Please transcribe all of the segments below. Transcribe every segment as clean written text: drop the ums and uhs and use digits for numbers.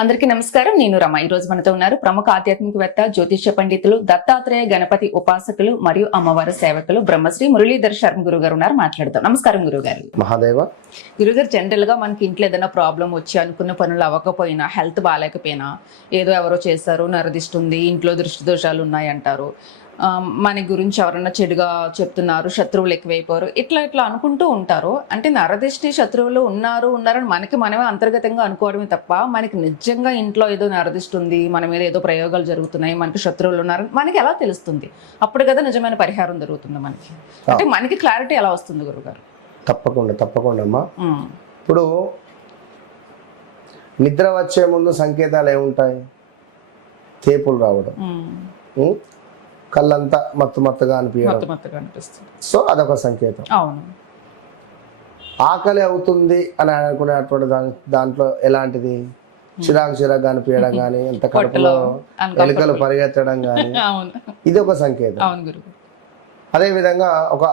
అందరికీ నమస్కారం. నేను రమ. ఈ రోజు మనతో ఉన్నారు ప్రముఖ ఆధ్యాత్మికవేత్త, జ్యోతిష్య పండితులు, దత్తాత్రేయ గణపతి ఉపాసకులు మరియు అమ్మవారి సేవకులు బ్రహ్మశ్రీ మురళీధర్ శర్మ గురువు గారు ఉన్నారు. మాట్లాడతాం. నమస్కారం గురుగారు. మహాదేవ. గురుగారు, జనరల్ గా మనకి ఇంట్లో ఏదైనా ప్రాబ్లం వచ్చి అనుకున్న పనులు అవ్వకపోయినా, హెల్త్ బాగాలేకపోయినా, ఏదో ఎవరో చేశారు, నరదిస్తుంది, ఇంట్లో దృష్టి దోషాలు ఉన్నాయి అంటారు, మన గురించి ఎవరన్నా చెడుగా చెప్తున్నారు, శత్రువులు ఎక్కువైపోరు, ఇట్లా అనుకుంటూ ఉంటారు. అంటే నరదిష్టి శత్రువులు ఉన్నారని మనమే అంతర్గతంగా అనుకోవడమే తప్ప, మనకి నిజంగా ఇంట్లో ఏదో నరదిష్టి ఉంది, మన మీద ఏదో ప్రయోగాలు జరుగుతున్నాయి, మనకి శత్రువులు ఉన్నారు మనకి ఎలా తెలుస్తుంది? అప్పుడు కదా నిజమైన పరిహారం జరుగుతుంది మనకి. అంటే మనకి క్లారిటీ ఎలా వస్తుంది గురుగారు? తప్పకుండా అమ్మా. ఇప్పుడు నిద్ర వచ్చే ముందు సంకేతాలు ఏముంటాయి? తేపులు రావడం, కళ్ళంతా మత్తుగా అనిపిస్తుంది. సో అదొక సంకేతం. ఆకలి అవుతుంది అని అనుకునేటువంటి దాంట్లో ఎలాంటిది? చిరాకు అనిపించడం కానీ, ఎంత కడుపులో ఎలుకలు పరిగెత్తడం కానీ, ఇది ఒక సంకేతం. అదే విధంగా ఒక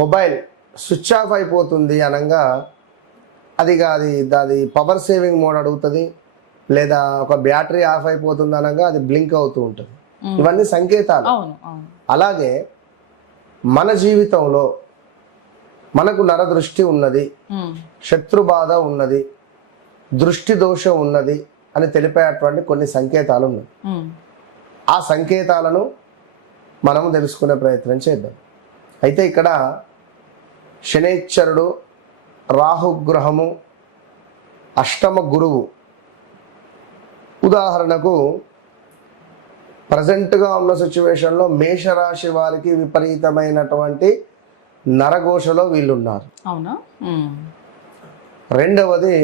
మొబైల్ స్విచ్ ఆఫ్ అయిపోతుంది అనగా అది పవర్ సేవింగ్ మోడ్ అడుగుతుంది, లేదా ఒక బ్యాటరీ ఆఫ్ అయిపోతుంది అనగా అది బ్లింక్ అవుతూ ఉంటుంది. ఇవన్నీ సంకేతాలు. అలాగే మన జీవితంలో మనకు నరదృష్టి ఉన్నది, శత్రు బాధ ఉన్నది, దృష్టి దోషం ఉన్నది అని తెలిపేటువంటి కొన్ని సంకేతాలు ఉన్నాయి. ఆ సంకేతాలను మనము తెలుసుకునే ప్రయత్నం చేద్దాం. అయితే ఇక్కడ శనైశ్చరుడు, రాహుగ్రహము, అష్టమ గురువు, ఉదాహరణకు ప్రజెంట్గా ఉన్న సిచ్యువేషన్లో మేషరాశి వారికి విపరీతమైనటువంటి నరఘోషలో వీళ్ళున్నారు. అవునా? రెండవది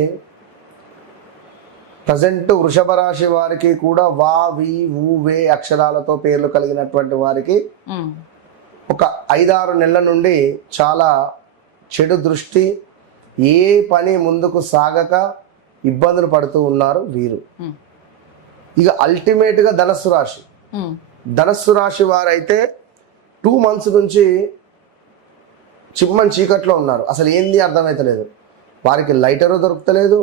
ప్రజెంట్ వృషభ రాశి వారికి కూడా వా వి ఊ వే అక్షరాలతో పేర్లు కలిగినటువంటి వారికి ఒక 5-6 నెలల నుండి చాలా చెడు దృష్టి, ఏ పని ముందుకు సాగక ఇబ్బందులు పడుతూ ఉన్నారు వీరు. ఇక అల్టిమేట్గా ధనస్సు రాశి వారైతే 2 months నుంచి చిమ్మని చీకట్లో ఉన్నారు. అసలు ఏంది అర్థమైతలేదు. వారికి లైటరు దొరకలేదు,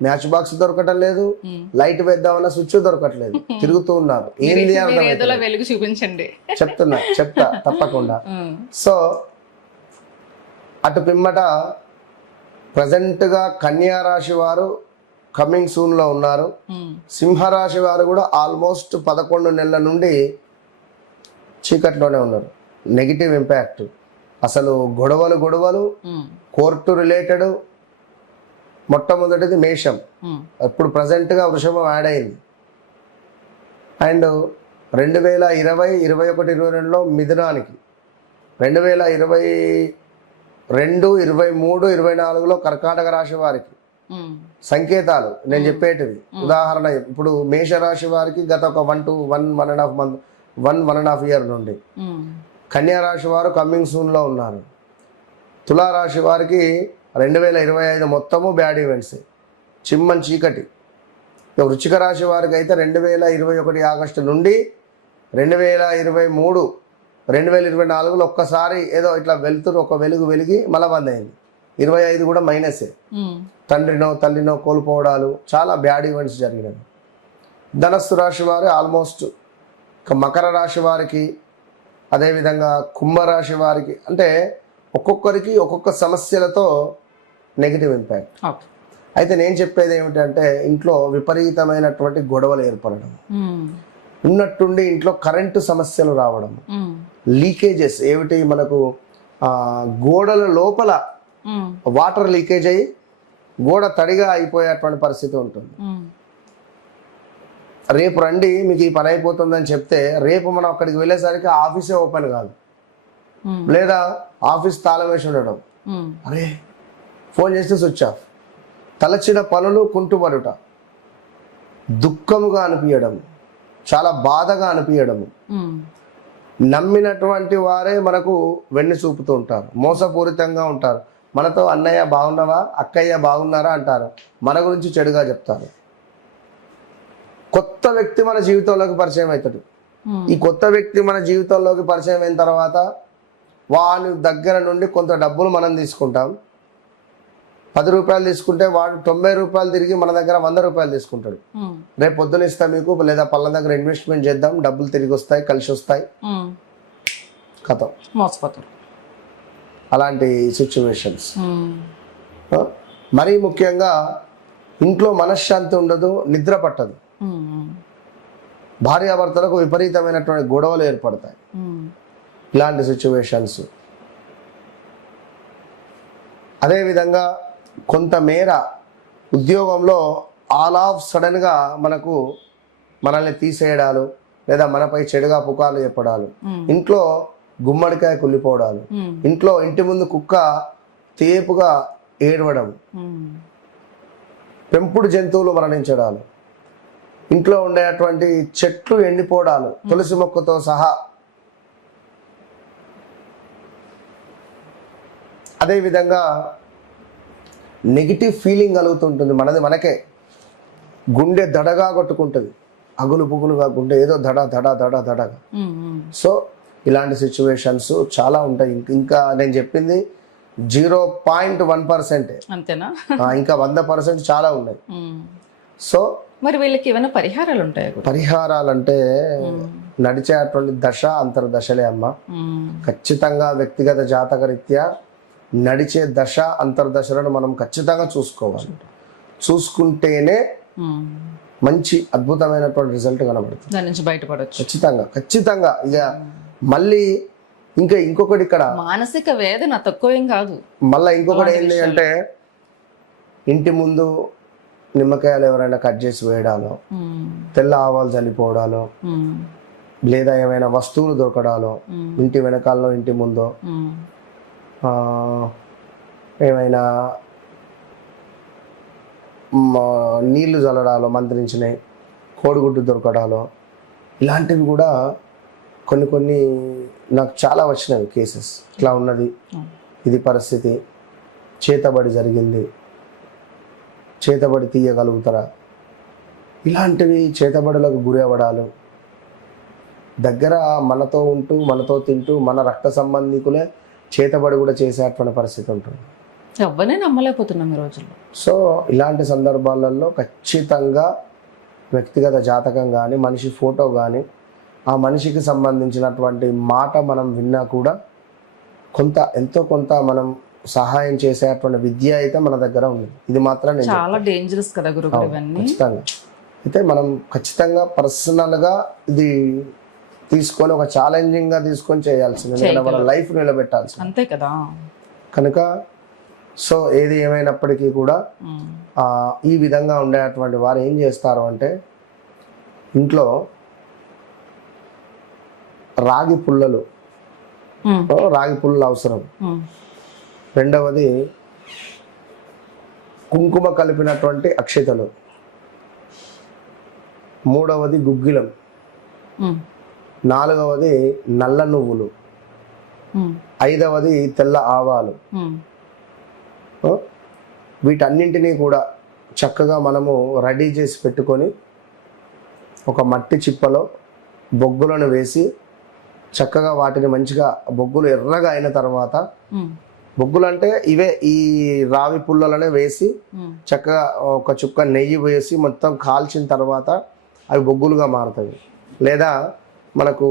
మ్యాచ్ బాక్స్ దొరకటం లేదు, లైట్ వేద్దామన్న స్విచ్ దొరకట్లేదు, తిరుగుతూ ఉన్నారు. ఏంది అర్థమైతే చెప్తా తప్పకుండా. సో అటు పిమ్మట ప్రజెంట్గా కన్యా రాశి వారు కమింగ్ సూన్ లో ఉన్నారు. సింహరాశి వారు కూడా ఆల్మోస్ట్ 11 నెలల నుండి చీకట్లోనే ఉన్నారు. నెగిటివ్ ఇంపాక్ట్, అసలు గొడవలు, కోర్టు రిలేటెడ్. మొట్టమొదటిది మేషం, ఇప్పుడు ప్రజెంట్గా వృషభం యాడ్ అయింది. అండ్ 2020, 21, 22లో మిథునానికి, 2022, 23, 24లో కర్కాటక రాశి వారికి సంకేతాలు నేను చెప్పేటివి. ఉదాహరణ, ఇప్పుడు మేషరాశి వారికి గత ఒక 1.5 year నుండి, కన్యా రాశి వారు కమింగ్ సూన్ లో ఉన్నారు. తులారాశి వారికి 2025 మొత్తము బ్యాడ్ ఈవెంట్స్, చిమ్మని చీకటి. వృశ్చిక రాశి వారికి అయితే 2021 ఆగస్టు నుండి 2023, 2024లో ఒక్కసారి ఏదో ఇట్లా వెళ్తున్న ఒక వెలిగి మళ్ళా బంద్ అయింది. 25 కూడా మైనసే. తల్లినో కోల్పోవడాలు, చాలా బ్యాడ్ ఈవెంట్స్ జరిగినవి. ధనస్సు రాశి వారు ఆల్మోస్ట్, మకర రాశి వారికి, అదేవిధంగా కుంభరాశి వారికి, అంటే ఒక్కొక్కరికి ఒక్కొక్క సమస్యలతో నెగిటివ్ ఇంపాక్ట్. అయితే నేను చెప్పేది ఏమిటంటే, ఇంట్లో విపరీతమైనటువంటి గొడవలు ఏర్పడడం, ఉన్నట్టుండి ఇంట్లో కరెంటు సమస్యలు రావడం, లీకేజెస్ ఏమిటి, మనకు గోడల లోపల వాటర్ లీకేజ్ అయ్యి గోడ తడిగా అయిపోయేటువంటి పరిస్థితి ఉంటుంది. రేపు రండి మీకు ఈ పని అయిపోతుందని చెప్తే, రేపు మనం అక్కడికి వెళ్ళేసరికి ఆఫీసే ఓపెన్ కాదు, లేదా ఆఫీస్ తాళం వేసి ఉండడం, అరే ఫోన్ చేస్తే స్విచ్ ఆఫ్, తలచిన పనులు కుంటుపడుట, దుఃఖముగా అనిపించడం, చాలా బాధగా అనిపించడము. నమ్మినటువంటి వారే మనకు వెన్ను చూపుతూ ఉంటారు, మోసపూరితంగా ఉంటారు. మనతో అన్నయ్య బాగున్నావా, అక్కయ్య బాగున్నారా అంటారు, మన గురించి చెడుగా చెప్తారు. కొత్త వ్యక్తి మన జీవితంలోకి పరిచయం అవుతాడు. ఈ కొత్త వ్యక్తి మన జీవితంలోకి పరిచయం అయిన తర్వాత వాని దగ్గర నుండి కొంత డబ్బులు మనం తీసుకుంటాం, రూపాయలు తీసుకుంటే వాడు 90 రూపాయలు తిరిగి మన దగ్గర 100 రూపాయలు తీసుకుంటాడు. రేపు పొద్దున ఇస్తా మీకు, లేదా పళ్ళ దగ్గర ఇన్వెస్ట్మెంట్ చేద్దాం, డబ్బులు తిరిగి వస్తాయి, కలిసి వస్తాయి, కథం మోసపోతారు. అలాంటి సిచ్యువేషన్స్. మరీ ముఖ్యంగా ఇంట్లో మనశ్శాంతి ఉండదు, నిద్ర పట్టదు, భార్యాభర్తలకు విపరీతమైనటువంటి గొడవలు ఏర్పడతాయి. ఇలాంటి సిచ్యువేషన్స్. అదేవిధంగా కొంతమేర ఉద్యోగంలో ఆల్ ఆఫ్ సడన్గా మనల్ని తీసేయడాలు, లేదా మనపై చెడుగా పుకార్లు చెప్పడాలు, ఇంట్లో గుమ్మడికాయ కుళ్ళిపోవడాలు, ఇంటి ముందు కుక్క తేపుగా ఏడవడం, పెంపుడు జంతువులు మరణించడాలు, ఇంట్లో ఉండేటువంటి చెట్లు ఎండిపోవడాలు తులసి మొక్కతో సహా. అదేవిధంగా నెగిటివ్ ఫీలింగ్ కలుగుతుంటుంది, మనకే గుండె దడగా కొట్టుకుంటుంది, అగులు పుగులుగా గుండె ఏదో దడగా. సో ఇలాంటి సిచ్యువేషన్స్ చాలా ఉంటాయి. ఇంకా నేను చెప్పింది 0.1%, అంతేనా? ఇంకా 100% చాలా ఉన్నాయి. సో మరి వీళ్ళకి ఏమైనా పరిహారాలు ఉంటాయి? పరిహారాలంటే నడిచేటువంటి దశ అంతర్దశలే అమ్మ. ఖచ్చితంగా వ్యక్తిగత జాతక రీత్యా నడిచే దశ అంతర్దశలను మనం ఖచ్చితంగా చూసుకోవాలి. చూసుకుంటేనే మంచి అద్భుతమైనటువంటి రిజల్ట్ కనబడుతుంది, దాని నుంచి బయటపడవచ్చు. ఖచ్చితంగా. ఇక మళ్ళీ ఇంకొకటి ఇక్కడ మానసిక వేదన తక్కువ ఏం కాదు. మళ్ళీ ఇంకొకటి ఏంటి అంటే, ఇంటి ముందు నిమ్మకాయలు ఎవరైనా కట్ చేసి వేయడాలో, తెల్ల ఆవాలు చల్లిపోవడాలో, లేదా ఏమైనా వస్తువులు దొరకడాలో, ఇంటి వెనకాలలో ఇంటి ముందో ఏమైనా నీళ్లు చల్లడాలో, మంత్రించినాయి కోడిగుడ్డు దొరకడాలో, ఇలాంటివి కూడా కొన్ని నాకు చాలా వచ్చినవి కేసెస్. ఇట్లా ఉన్నది, ఇది పరిస్థితి, చేతబడి జరిగింది, చేతబడి తీయగలుగుతారా, ఇలాంటివి చేతబడులకు గురి అవ్వడాలు, దగ్గర మనతో ఉంటూ మనతో తింటూ మన రక్త సంబంధికులే చేతబడి కూడా చేసేటువంటి పరిస్థితి ఉంటుంది. ఎవరినే నమ్మలేకపోతున్నాం ఈ రోజుల్లో. సో ఇలాంటి సందర్భాలలో ఖచ్చితంగా వ్యక్తిగత జాతకం కానీ, మనిషి ఫోటో కానీ, ఆ మనిషికి సంబంధించినటువంటి మాట మనం విన్నా కూడా ఎంతో కొంత మనం సహాయం చేసేటువంటి విద్య అయితే మన దగ్గర ఉంది. ఇది మాత్రం చాలా డేంజరస్ కదా గురుగారు ఇవన్నీ. ఖచ్చితంగా అయితే మనం ఖచ్చితంగా పర్సనల్గా ఇది తీసుకొని ఒక ఛాలెంజింగ్గా తీసుకొని చేయాల్సింది, మన లైఫ్ నిలబెట్టాల్సింది, అంతే కదా. కనుక సో ఏది ఏమైనప్పటికీ కూడా ఈ విధంగా ఉండేటువంటి వారు ఏం చేస్తారు అంటే, ఇంట్లో రాగి పుల్లలు అవసరం. రెండవది కుంకుమ కలిపినటువంటి అక్షితలు. మూడవది గుగ్గిలం. నాలుగవది నల్ల నువ్వులు. ఐదవది తెల్ల ఆవాలు. వీటన్నింటినీ కూడా చక్కగా మనము రెడీ చేసి పెట్టుకొని ఒక మట్టి చిప్పలో బొగ్గులను వేసి చక్కగా వాటిని మంచిగా బొగ్గులు ఎర్రగా అయిన తర్వాత, బొగ్గులు అంటే ఇవే ఈ రావి పుల్లలనే వేసి చక్కగా ఒక చుక్క నెయ్యి వేసి మొత్తం కాల్చిన తర్వాత అవి బొగ్గులుగా మారుతాయి. లేదా మనకు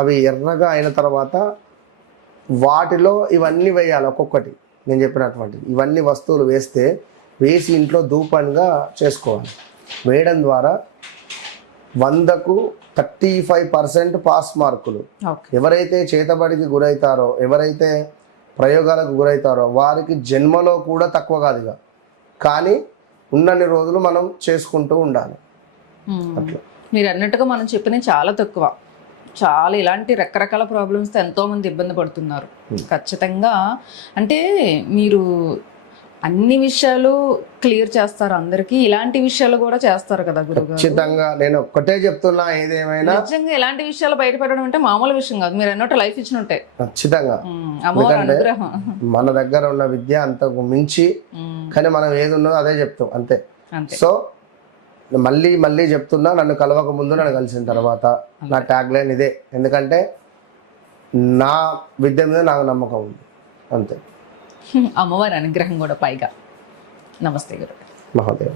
అవి ఎర్రగా అయిన తర్వాత వాటిలో ఇవన్నీ వేయాలి, ఒక్కొక్కటి నేను చెప్పినటువంటి ఇవన్నీ వస్తువులు వేసి ఇంట్లో ధూపంగా చేసుకోవాలి. వేయడం ద్వారా 100కు 35% పాస్ మార్కులు. ఎవరైతే చేతబడికి గురవుతారో, ఎవరైతే ప్రయోగాలకు గురవుతారో వారికి జన్మలో కూడా తక్కువ కాదుగా, కానీ ఉన్నన్ని రోజులు మనం చేసుకుంటూ ఉండాలి. అట్లా మీరు అన్నట్టుగా మనం చెప్పినవి చాలా తక్కువ. చాలా ఇలాంటి రకరకాల ప్రాబ్లమ్స్తో ఎంతోమంది ఇబ్బంది పడుతున్నారు. ఖచ్చితంగా అంటే మీరు అన్ని విషయాలు క్లియర్ చేస్తారు అందరికి, ఇలాంటి విషయాలు కూడా చేస్తారు కదా గురుగారు. ఖచ్చితంగా నేను ఒక్కటే చెప్తున్నా, ఏదేమైనా నిజంగా ఇలాంటి విషయాలు బయటపడడం అంటే మామూలు విషయం కాదు. మీరు అన్నట్టు లైఫ్ ఇచ్చినట్టే. ఖచ్చితంగా అమ్మవారి అనుగ్రహం. మన దగ్గర ఉన్న విద్య అంతకు మించి, కానీ మనం ఏది ఉన్నదో అదే చెప్తాం అంతే. సో మళ్ళీ చెప్తున్నా, నన్ను కలవక ముందు నన్ను కలిసిన తర్వాత నా ట్యాగ్ లైన్ ఇదే. ఎందుకంటే నా విద్య మీద నాకు నమ్మకం ఉంది అంతే. అమ్మవారి అనుగ్రహం కూడా పైగా. నమస్తే గురు. మహోదయం.